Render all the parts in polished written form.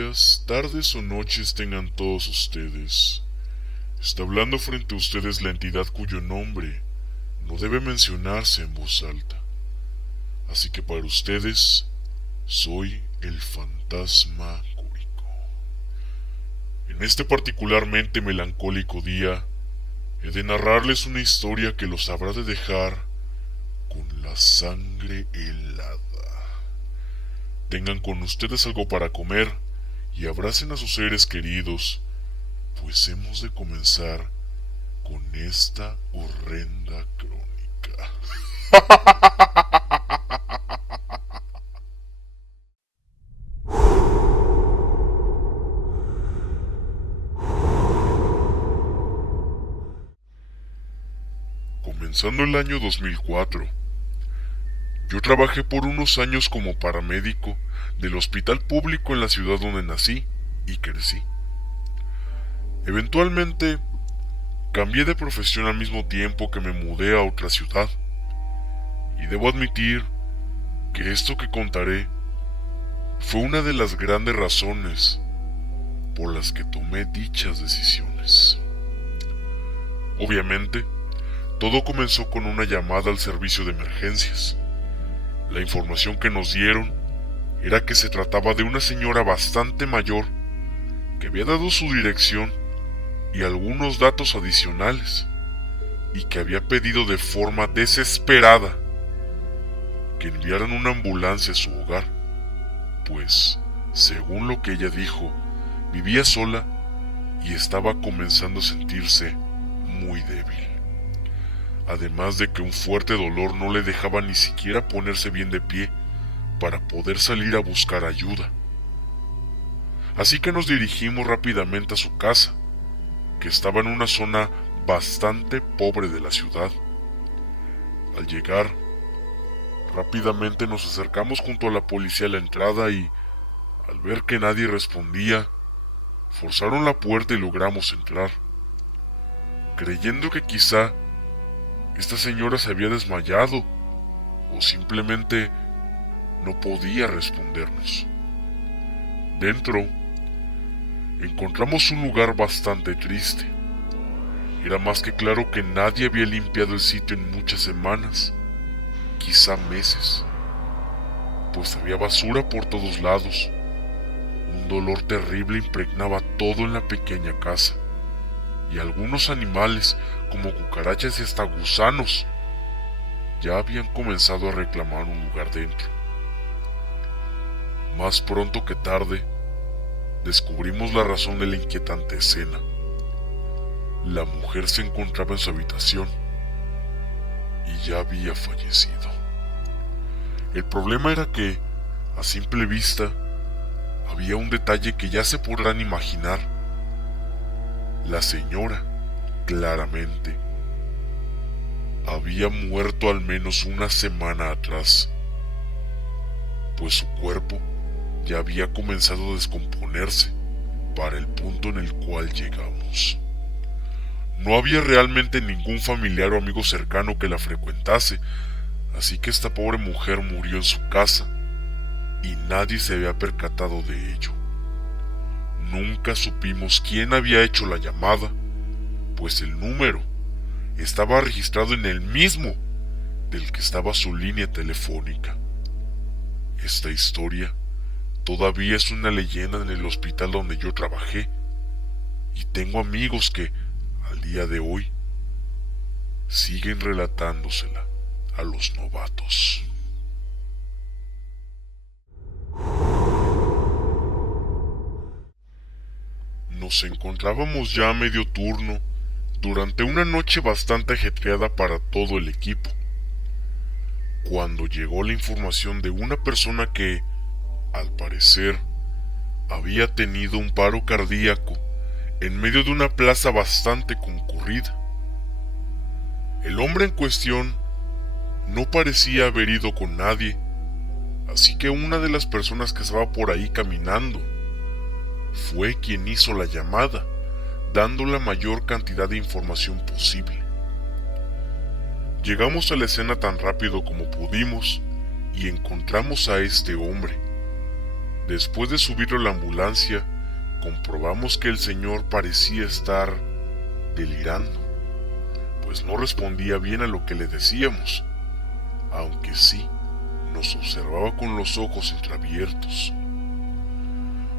días, tardes o noches tengan todos ustedes. Está hablando frente a ustedes la entidad cuyo nombre no debe mencionarse en voz alta. Así que para ustedes, soy el fantasma Córico. En este particularmente melancólico día, he de narrarles una historia que los habrá de dejar con la sangre helada. Tengan con ustedes algo para comer y abracen a sus seres queridos, pues hemos de comenzar con esta horrenda crónica. Comenzando el año 2004, yo trabajé por unos años como paramédico del hospital público en la ciudad donde nací y crecí. Eventualmente, cambié de profesión al mismo tiempo que me mudé a otra ciudad. Y debo admitir que esto que contaré fue una de las grandes razones por las que tomé dichas decisiones. Obviamente, todo comenzó con una llamada al servicio de emergencias. La información que nos dieron era que se trataba de una señora bastante mayor que había dado su dirección y algunos datos adicionales y que había pedido de forma desesperada que enviaran una ambulancia a su hogar, pues, según lo que ella dijo, vivía sola y estaba comenzando a sentirse muy débil. Además de que un fuerte dolor no le dejaba ni siquiera ponerse bien de pie para poder salir a buscar ayuda. Así que nos dirigimos rápidamente a su casa, que estaba en una zona bastante pobre de la ciudad. Al llegar, rápidamente nos acercamos junto a la policía a la entrada y, al ver que nadie respondía, forzaron la puerta y logramos entrar, creyendo que quizá esta señora se había desmayado o simplemente no podía respondernos. Dentro, encontramos un lugar bastante triste. Era más que claro que nadie había limpiado el sitio en muchas semanas, quizá meses, pues había basura por todos lados. Un dolor terrible impregnaba todo en la pequeña casa, y algunos animales, como cucarachas y hasta gusanos, ya habían comenzado a reclamar un lugar dentro. Más pronto que tarde, descubrimos la razón de la inquietante escena. La mujer se encontraba en su habitación y ya había fallecido. El problema era que, a simple vista, había un detalle que ya se podrán imaginar. La señora, claramente, había muerto al menos una semana atrás, pues su cuerpo ya había comenzado a descomponerse para el punto en el cual llegamos. No había realmente ningún familiar o amigo cercano que la frecuentase, así que esta pobre mujer murió en su casa y nadie se había percatado de ello. Nunca supimos quién había hecho la llamada, pues el número estaba registrado en el mismo del que estaba su línea telefónica. Esta historia todavía es una leyenda en el hospital donde yo trabajé, y tengo amigos que, al día de hoy, siguen relatándosela a los novatos. Nos encontrábamos ya a medio turno durante una noche bastante ajetreada para todo el equipo, cuando llegó la información de una persona que, al parecer, había tenido un paro cardíaco en medio de una plaza bastante concurrida. El hombre en cuestión no parecía haber ido con nadie, así que una de las personas que estaba por ahí caminando fue quien hizo la llamada, dando la mayor cantidad de información posible. Llegamos a la escena tan rápido como pudimos y encontramos a este hombre, Después de subirlo a la ambulancia, comprobamos que el señor parecía estar delirando, pues no respondía bien a lo que le decíamos, aunque sí nos observaba con los ojos entreabiertos.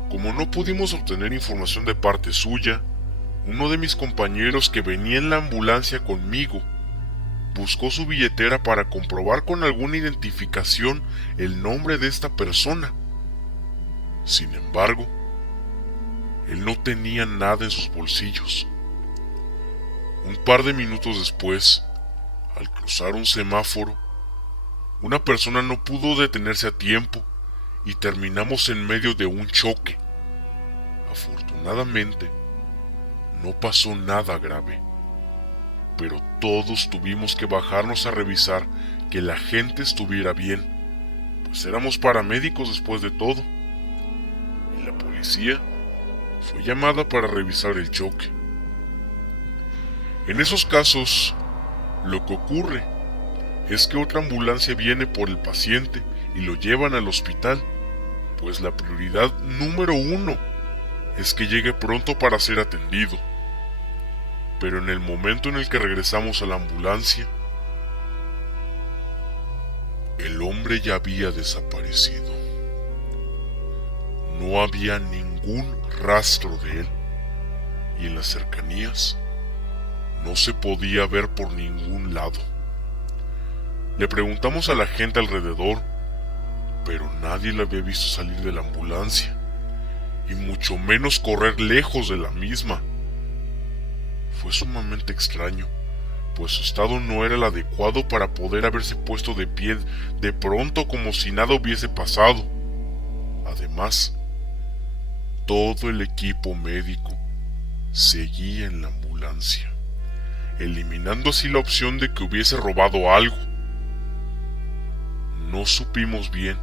Como no pudimos obtener información de parte suya, uno de mis compañeros que venía en la ambulancia conmigo buscó su billetera para comprobar con alguna identificación el nombre de esta persona. Sin embargo, él no tenía nada en sus bolsillos. Un par de minutos después, al cruzar un semáforo, una persona no pudo detenerse a tiempo y terminamos en medio de un choque. Afortunadamente, no pasó nada grave, pero todos tuvimos que bajarnos a revisar que la gente estuviera bien, pues éramos paramédicos después de todo, y la policía fue llamada para revisar el choque. En esos casos, lo que ocurre es que otra ambulancia viene por el paciente y lo llevan al hospital, pues la prioridad número 1 es que llegue pronto para ser atendido. Pero en el momento en el que regresamos a la ambulancia, el hombre ya había desaparecido. No había ningún rastro de él, y en las cercanías no se podía ver por ningún lado. Le preguntamos a la gente alrededor, pero nadie le había visto salir de la ambulancia, y mucho menos correr lejos de la misma. Fue sumamente extraño, pues su estado no era el adecuado para poder haberse puesto de pie de pronto como si nada hubiese pasado. Además, todo el equipo médico seguía en la ambulancia, eliminando así la opción de que hubiese robado algo. No supimos bien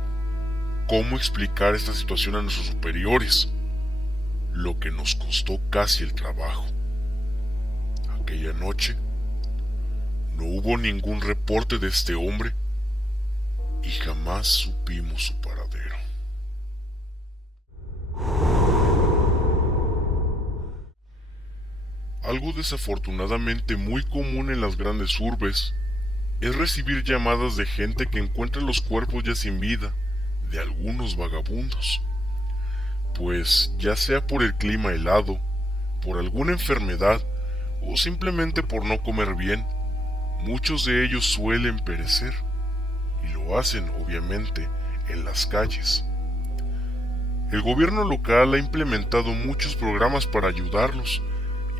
cómo explicar esta situación a nuestros superiores, lo que nos costó casi el trabajo. Aquella noche no hubo ningún reporte de este hombre y jamás supimos su paradero. Algo desafortunadamente muy común en las grandes urbes es recibir llamadas de gente que encuentra los cuerpos ya sin vida de algunos vagabundos, pues ya sea por el clima helado, por alguna enfermedad o simplemente por no comer bien, muchos de ellos suelen perecer, y lo hacen obviamente en las calles. El gobierno local ha implementado muchos programas para ayudarlos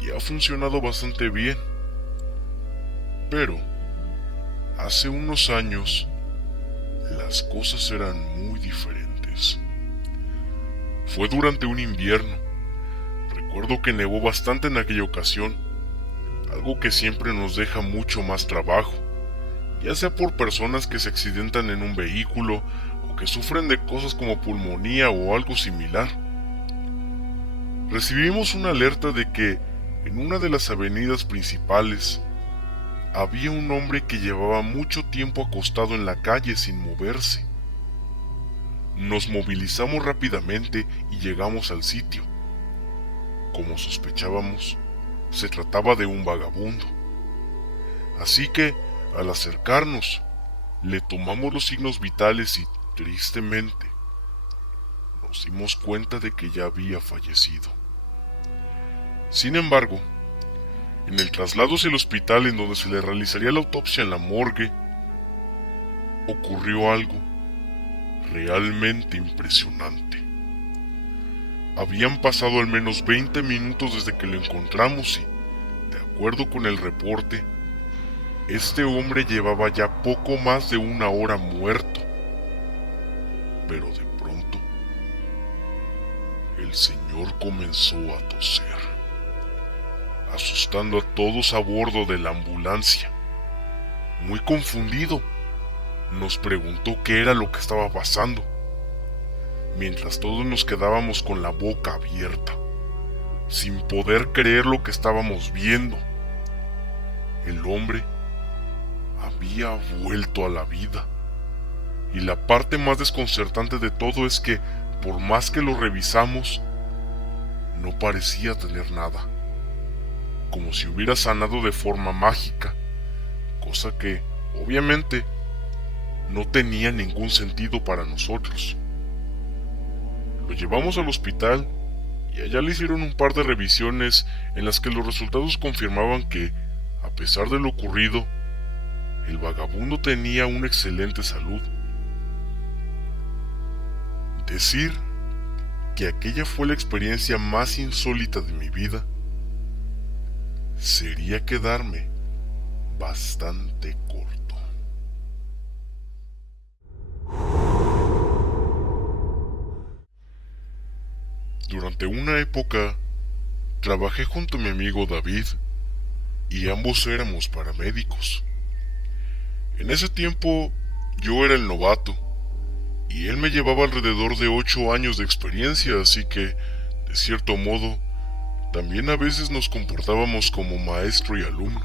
y ha funcionado bastante bien, pero hace unos años las cosas eran muy diferentes. Fue durante un invierno. Recuerdo que nevó bastante en aquella ocasión, algo que siempre nos deja mucho más trabajo, ya sea por personas que se accidentan en un vehículo o que sufren de cosas como pulmonía o algo similar. Recibimos una alerta de que en una de las avenidas principales había un hombre que llevaba mucho tiempo acostado en la calle sin moverse. Nos movilizamos rápidamente y llegamos al sitio. Como sospechábamos, se trataba de un vagabundo. Así que, al acercarnos, le tomamos los signos vitales y, tristemente, nos dimos cuenta de que ya había fallecido. Sin embargo, en el traslado hacia el hospital en donde se le realizaría la autopsia en la morgue, ocurrió algo realmente impresionante. Habían pasado al menos 20 minutos desde que lo encontramos y, de acuerdo con el reporte, este hombre llevaba ya poco más de una hora muerto. Pero de pronto, el señor comenzó a toser, asustando a todos a bordo de la ambulancia. Muy confundido, nos preguntó qué era lo que estaba pasando, mientras todos nos quedábamos con la boca abierta, sin poder creer lo que estábamos viendo. El hombre había vuelto a la vida, y la parte más desconcertante de todo es que por más que lo revisamos, no parecía tener nada, como si hubiera sanado de forma mágica, cosa que, obviamente, no tenía ningún sentido para nosotros. Lo llevamos al hospital y allá le hicieron un par de revisiones en las que los resultados confirmaban que, a pesar de lo ocurrido, el vagabundo tenía una excelente salud. Decir que aquella fue la experiencia más insólita de mi vida sería quedarme bastante corto. Durante una época, trabajé junto a mi amigo David y ambos éramos paramédicos. En ese tiempo, yo era el novato y él me llevaba alrededor de 8 años de experiencia, así que, de cierto modo, también a veces nos comportábamos como maestro y alumno.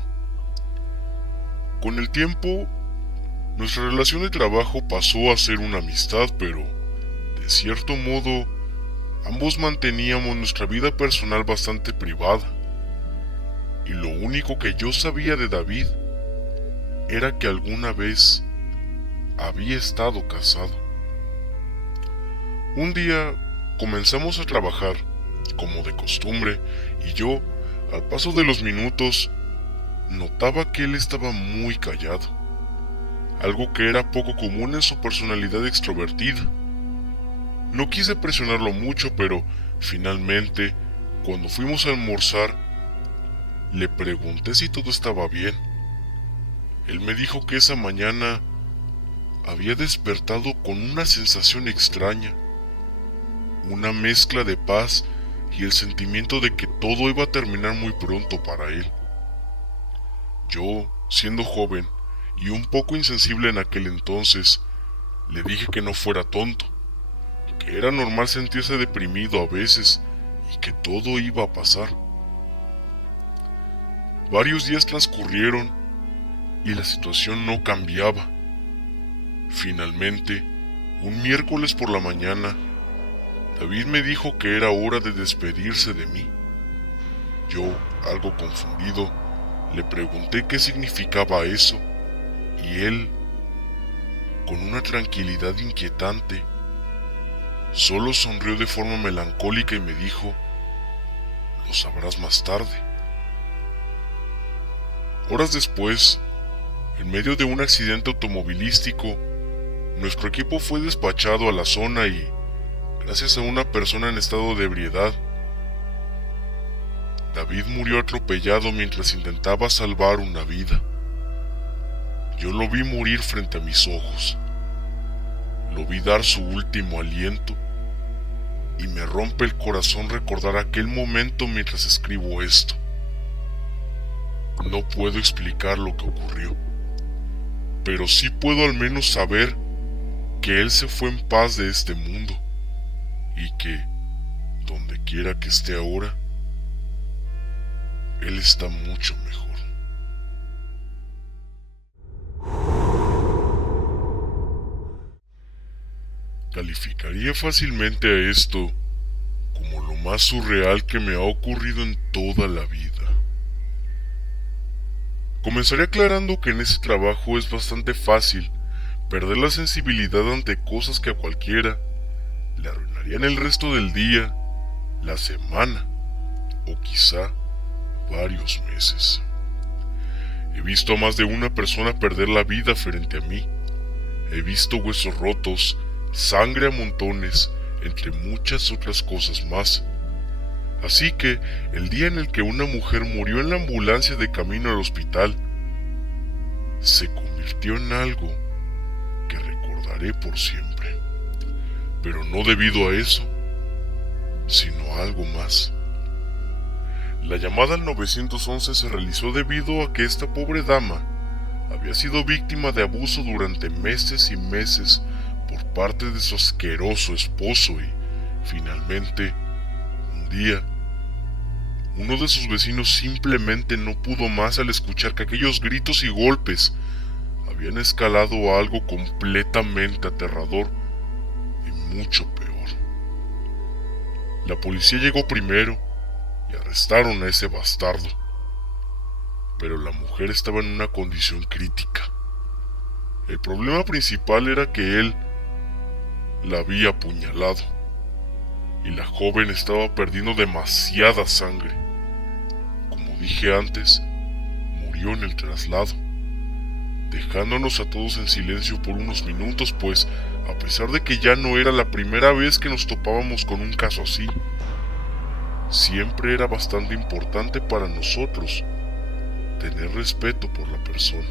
Con el tiempo, nuestra relación de trabajo pasó a ser una amistad, pero, de cierto modo, ambos manteníamos nuestra vida personal bastante privada. Y lo único que yo sabía de David era que alguna vez había estado casado. Un día comenzamos a trabajar, como de costumbre, y yo, al paso de los minutos, notaba que él estaba muy callado, algo que era poco común en su personalidad extrovertida. No quise presionarlo mucho, pero finalmente, cuando fuimos a almorzar, le pregunté si todo estaba bien. Él me dijo que esa mañana había despertado con una sensación extraña, una mezcla de paz y el sentimiento de que todo iba a terminar muy pronto para él. Yo, siendo joven y un poco insensible en aquel entonces, le dije que no fuera tonto, que era normal sentirse deprimido a veces y que todo iba a pasar. Varios días transcurrieron y la situación no cambiaba. Finalmente, un miércoles por la mañana, David me dijo que era hora de despedirse de mí. Yo, algo confundido, le pregunté qué significaba eso, y él, con una tranquilidad inquietante, solo sonrió de forma melancólica y me dijo: "Lo sabrás más tarde". Horas después, en medio de un accidente automovilístico, nuestro equipo fue despachado a la zona y, gracias a una persona en estado de ebriedad, David murió atropellado mientras intentaba salvar una vida. Yo lo vi morir frente a mis ojos. Lo vi dar su último aliento y me rompe el corazón recordar aquel momento mientras escribo esto. No puedo explicar lo que ocurrió, pero sí puedo al menos saber que él se fue en paz de este mundo y que, donde quiera que esté ahora, él está mucho mejor. Calificaría fácilmente a esto como lo más surreal que me ha ocurrido en toda la vida. Comenzaré aclarando que en ese trabajo es bastante fácil perder la sensibilidad ante cosas que a cualquiera le arruinarían el resto del día, la semana o quizá varios meses. He visto a más de una persona perder la vida frente a mí. He visto huesos rotos, sangre a montones, entre muchas otras cosas más. Así que el día en el que una mujer murió en la ambulancia de camino al hospital se convirtió en algo que recordaré por siempre. Pero no debido a eso, sino a algo más. La llamada al 911 se realizó debido a que esta pobre dama había sido víctima de abuso durante meses y meses por parte de su asqueroso esposo y, finalmente, un día, uno de sus vecinos simplemente no pudo más al escuchar que aquellos gritos y golpes habían escalado a algo completamente aterrador y mucho peor. La policía llegó primero y arrestaron a ese bastardo. Pero la mujer estaba en una condición crítica. El problema principal era que él la había apuñalado y la joven estaba perdiendo demasiada sangre. Como dije antes, murió en el traslado, dejándonos a todos en silencio por unos minutos, pues a pesar de que ya no era la primera vez que nos topábamos con un caso así, siempre era bastante importante para nosotros tener respeto por la persona.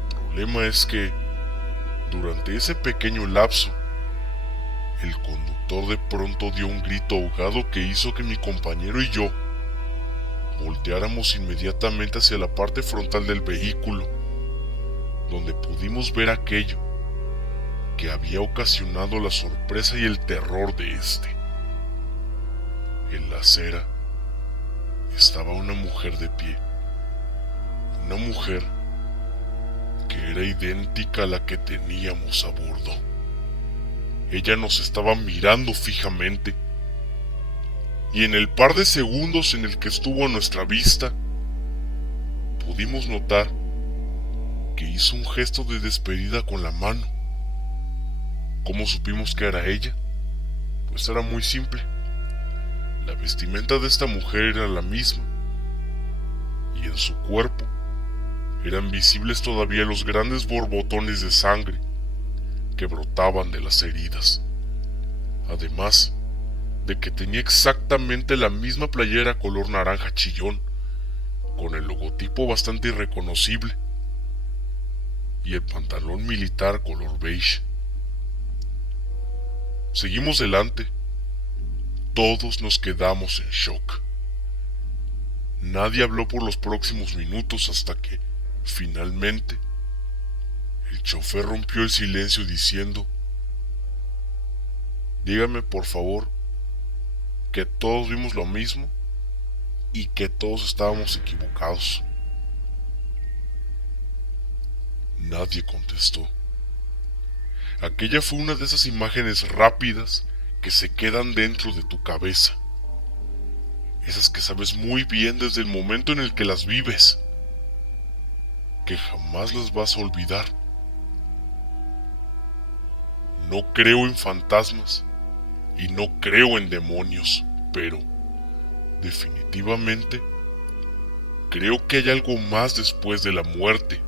El problema es que durante ese pequeño lapso, el conductor de pronto dio un grito ahogado que hizo que mi compañero y yo volteáramos inmediatamente hacia la parte frontal del vehículo, donde pudimos ver aquello que había ocasionado la sorpresa y el terror de este. En la acera estaba una mujer de pie, una mujer que era idéntica a la que teníamos a bordo. Ella nos estaba mirando fijamente, y en el par de segundos en el que estuvo a nuestra vista, pudimos notar que hizo un gesto de despedida con la mano. ¿Cómo supimos que era ella? Pues era muy simple. La vestimenta de esta mujer era la misma, y en su cuerpo eran visibles todavía los grandes borbotones de sangre que brotaban de las heridas. Además de que tenía exactamente la misma playera color naranja chillón, con el logotipo bastante irreconocible, y el pantalón militar color beige. Seguimos delante. Todos nos quedamos en shock. Nadie habló por los próximos minutos hasta que, finalmente, el chofer rompió el silencio diciendo: dígame por favor que todos vimos lo mismo y que todos estábamos equivocados. Nadie contestó. Aquella fue una de esas imágenes rápidas que se quedan dentro de tu cabeza. Esas que sabes muy bien desde el momento en el que las vives, que jamás las vas a olvidar. No creo en fantasmas y no creo en demonios, pero definitivamente creo que hay algo más después de la muerte,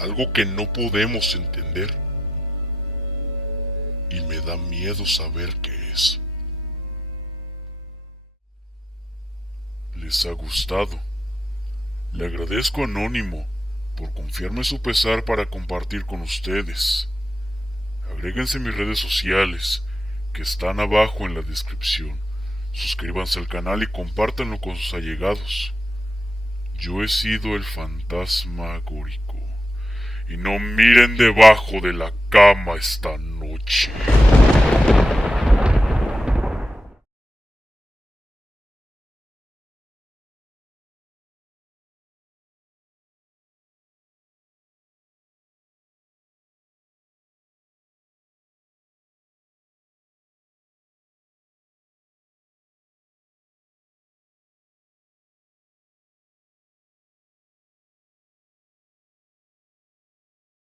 algo que no podemos entender, y me da miedo saber qué es. ¿Les ha gustado? Le agradezco a Anónimo por confiarme su pesar para compartir con ustedes. Agréguense a mis redes sociales, que están abajo en la descripción. Suscríbanse al canal y compártanlo con sus allegados. Yo he sido el Fantasmagórico, y no miren debajo de la cama esta noche.